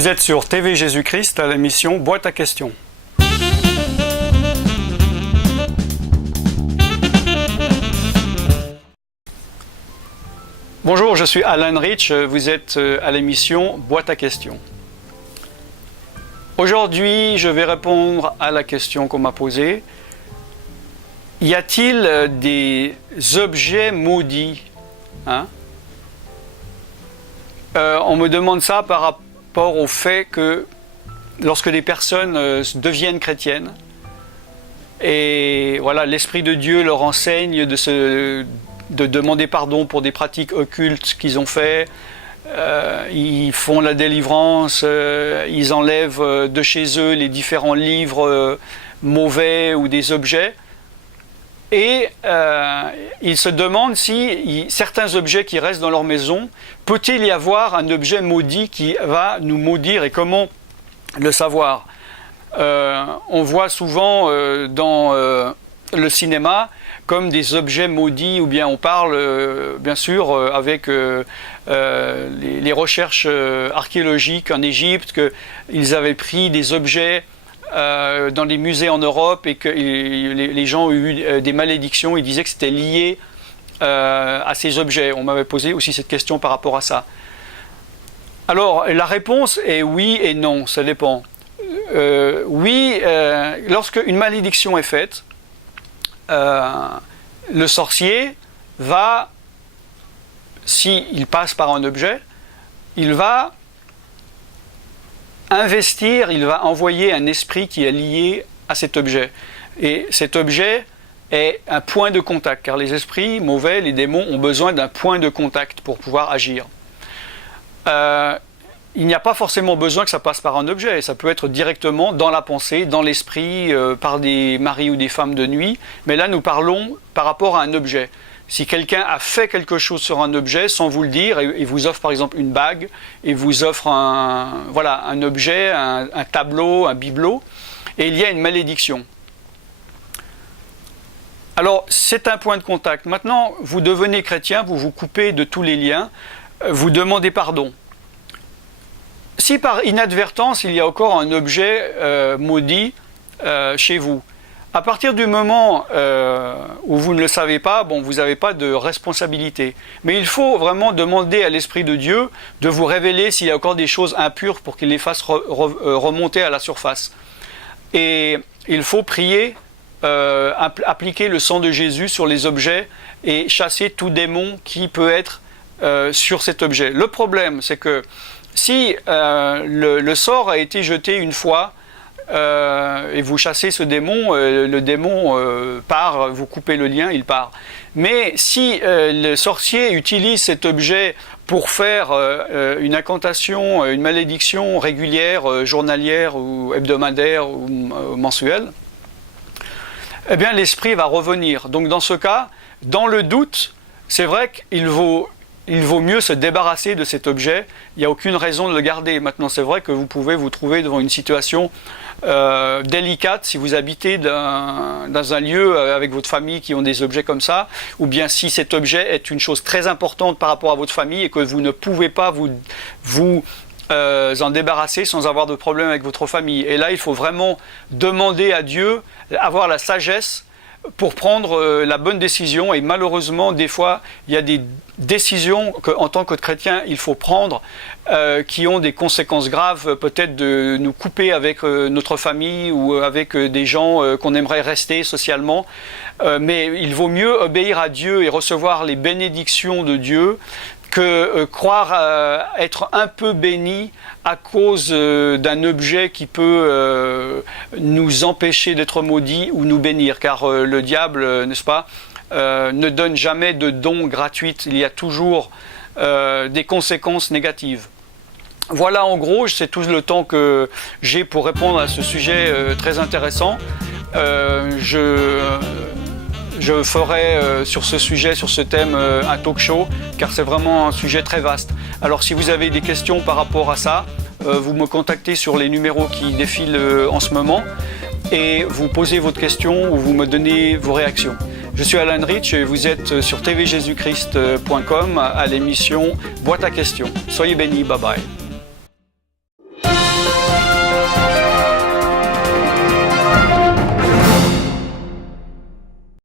Vous êtes sur TV Jésus-Christ à l'émission Boîte à questions. Bonjour, je suis Alan Rich, vous êtes à l'émission Boîte à questions. Aujourd'hui, je vais répondre à la question qu'on m'a posée. Y a-t-il des objets maudits? On me demande ça par rapport au fait que lorsque des personnes deviennent chrétiennes, et voilà, l'Esprit de Dieu leur enseigne de demander pardon pour des pratiques occultes qu'ils ont fait, ils font la délivrance, ils enlèvent de chez eux les différents livres mauvais ou des objets, et ils se demandent si certains objets qui restent dans leur maison, peut-il y avoir un objet maudit qui va nous maudire, et comment le savoir? On voit souvent dans le cinéma comme des objets maudits, ou bien on parle bien sûr avec les recherches archéologiques en Égypte, qu'ils avaient pris des objets dans des musées en Europe et que les gens ont eu des malédictions. Ils disaient que c'était lié à ces objets. On m'avait posé aussi cette question par rapport à ça. Alors la réponse est oui et non, ça dépend. Oui, lorsque une malédiction est faite, le sorcier va, s'il passe par un objet, il va investir, il va envoyer un esprit qui est lié à cet objet. Et cet objet est un point de contact, car les esprits mauvais, les démons, ont besoin d'un point de contact pour pouvoir agir. Il n'y a pas forcément besoin que ça passe par un objet, ça peut être directement dans la pensée, dans l'esprit, par des maris ou des femmes de nuit, mais là nous parlons par rapport à un objet. Si quelqu'un a fait quelque chose sur un objet sans vous le dire, et vous offre par exemple une bague, et vous offre un objet, un tableau, un bibelot, et il y a une malédiction. Alors c'est un point de contact. Maintenant, vous devenez chrétien, vous vous coupez de tous les liens, vous demandez pardon. Si par inadvertance, il y a encore un objet maudit chez vous, à partir du moment où vous ne le savez pas, bon, vous n'avez pas de responsabilité. Mais il faut vraiment demander à l'Esprit de Dieu de vous révéler s'il y a encore des choses impures pour qu'il les fasse remonter à la surface. Et il faut prier, appliquer le sang de Jésus sur les objets et chasser tout démon qui peut être sur cet objet. Le problème, c'est que si le sort a été jeté une fois et vous chassez ce démon, le démon part, vous coupez le lien, il part. Mais si le sorcier utilise cet objet pour faire une incantation, une malédiction régulière, journalière ou hebdomadaire ou mensuelle, eh bien l'esprit va revenir. Donc dans ce cas, dans le doute, c'est vrai qu'il vaut mieux se débarrasser de cet objet. Il n'y a aucune raison de le garder. Maintenant, c'est vrai que vous pouvez vous trouver devant une situation délicate si vous habitez dans un lieu avec votre famille qui ont des objets comme ça, ou bien si cet objet est une chose très importante par rapport à votre famille et que vous ne pouvez pas vous en débarrasser sans avoir de problème avec votre famille. Et là, il faut vraiment demander à Dieu, avoir la sagesse pour prendre la bonne décision. Et malheureusement, des fois, il y a des décisions qu'en tant que chrétien, il faut prendre qui ont des conséquences graves, peut-être de nous couper avec notre famille ou avec des gens qu'on aimerait rester socialement. Mais il vaut mieux obéir à Dieu et recevoir les bénédictions de Dieu que croire être un peu béni à cause d'un objet qui peut nous empêcher d'être maudits ou nous bénir. Car le diable, n'est-ce pas, ne donne jamais de dons gratuits. Il y a toujours des conséquences négatives. Voilà, en gros, c'est tout le temps que j'ai pour répondre à ce sujet très intéressant. Je ferai sur ce sujet, sur ce thème, un talk show, car c'est vraiment un sujet très vaste. Alors si vous avez des questions par rapport à ça, vous me contactez sur les numéros qui défilent en ce moment et vous posez votre question ou vous me donnez vos réactions. Je suis Alan Rich et vous êtes sur tvjésuschrist.com à l'émission Boîte à questions. Soyez bénis, bye bye.